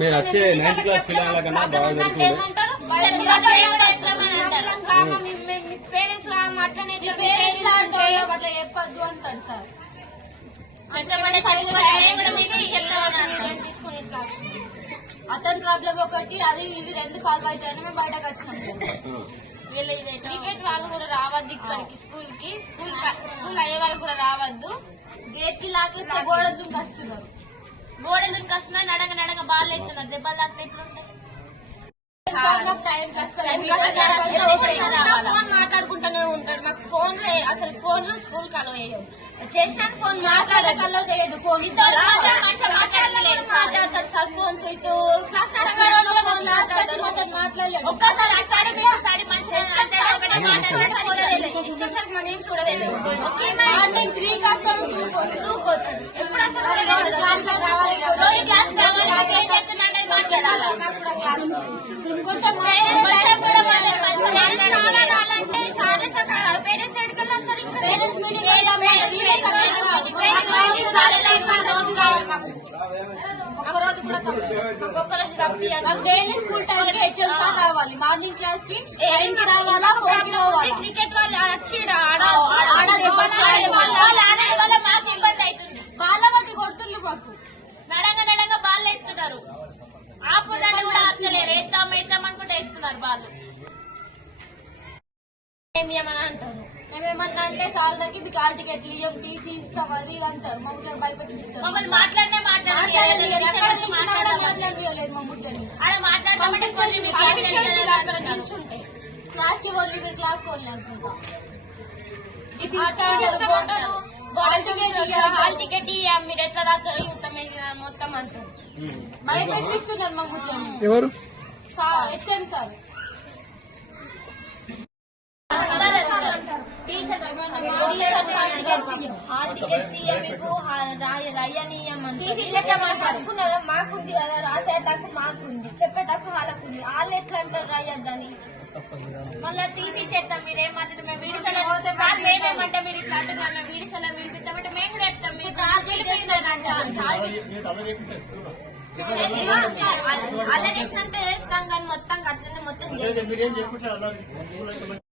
మీరు వచ్చే 9th class పిల్లల కన్నా బాగా జరుగుతుంది. పేరెంట్స్ అట్లనే చెప్పొద్దు అంటారు సార్. అతని ప్రాబ్లం ఒకటి, అది ఇది 2 సాల్వ్ అవుతాయని మేము బయటకు వచ్చినాం. టికెట్ వాళ్ళు కూడా రావద్దు ఇక్కడికి స్కూల్ అయ్యే వాళ్ళు కూడా రావద్దు. గేట్ కి లాకేస్తే గోడలు దుంకొస్తున్నారు. నడగ బాల్ అవుతున్నారు. దెబ్బలు తాకితే ఎట్లుంటాయి? ఫోన్ మాట్లాడుకుంటూనే ఉంటాడు. మాకు ఫోన్లు అసలు ఫోన్లు స్కూల్ కలో వేయదు. చేసిన ఫోన్ మాట్లాడకల్లో చేయదు. ఫోన్ మాట్లాడతారు సార్. ఫోన్స్ ఇటు క్లాస్ మాట్లాడలేదు. మన ఏం చూడలేదు. ఓకే మార్నింగ్ 3 వస్తాడు, 2 పోతాడు. ఎప్పుడు అసలు కొంచెం పేరెంట్స్ ఎడుకల్లో వస్తారు. ఇంకా పేరెంట్స్ మీటింగ్ ఒక్కరోజు కూడా ఒక్కరోజు తప్పి డైలీ స్కూల్ టైం కి హెచ్ఎం సార్ రావాలి. మార్నింగ్ క్లాస్ కి 9 కి రావాలా, 4 కి రావాలి. క్రికెట్ వాళ్ళు వచ్చి బాల బట్టి కొడుతుండ్రు. మాకు నడంగా బాల్ ఎత్తున్నారు. ఆపుదాన్ని కూడా ఆపలేరు. వేద్దాం అనుకుంటే వేస్తున్నారు బాల్. ఏమేమని అంటారు. మేమేమన్నా అంటే సాలరీకి మీకు ఆల్ టికెట్లు ఇవ్వం, టీసీ ఇస్తాం, అది అంటారు. మమ్మల్ని భయపెట్టిస్తారు. క్లాస్ కి ఓన్లీ మీరు క్లాస్ ఓన్లీ అనుకుంటాం. హాల్ టికెట్ మీరు ఎట్లా రాస్తారు మొత్తం అంటారు. భయపెట్టిస్తున్నారు మా ముట్లని. ఎవరు? HM sir. హాల్ టికెట్స్ ఇయ్య మీకు రాయనీయమనుకున్నదా? మాకుంది కదా, రాసేటకు మాకుంది, చెప్పేటకు వాళ్ళకుంది. వాళ్ళు ఎట్లా అంటారు రాయద్దని? మళ్ళీ టీసీ చేద్దాం. మీరేం మాట్లాడారు? మేము వీడిసోలో మేమేమంటే మీరు ఇట్లా అంటున్నారు. మేము వీడిసోలో వినిపిస్తామంటే మేము కూడా చెప్తాం. మీకు అలా చేసినంత చేస్తాం కానీ మొత్తం అట్లనే మొత్తం